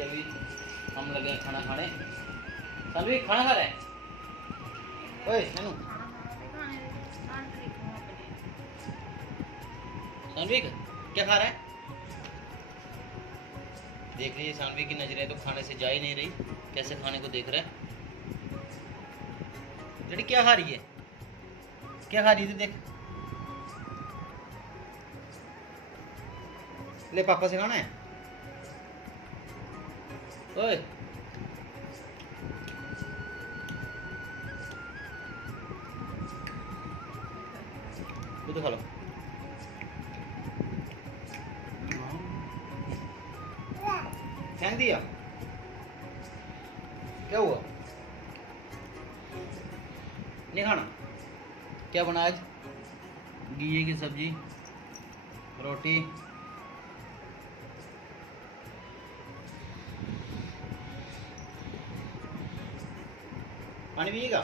कि अभी हम लगे हैं खाना खाने। सानवी खाना खा रहे हैं? ओए ननू सानवी क्या खा रहा है? देख लीजिए सानवी की नजरें तो खाने से जा ही नहीं रही, कैसे खाने को देख रहा है। लड़की क्या खा रही है? क्या खा रही थी देख। ले पापा से खाना है। ओए तू तो खा लो। फेंक दिया? क्या हुआ? नहीं खाना? क्या बना आज? घिये की सब्जी, रोटी। पानी पिएगा?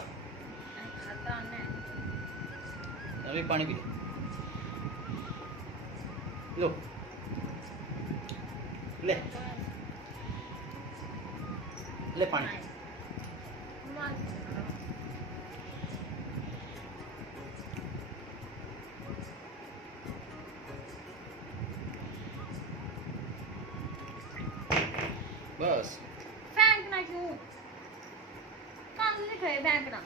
अभी पानी पी लो। ले ले पानी। बस फेंकना क्यों? काम से नहीं करे फेंकना।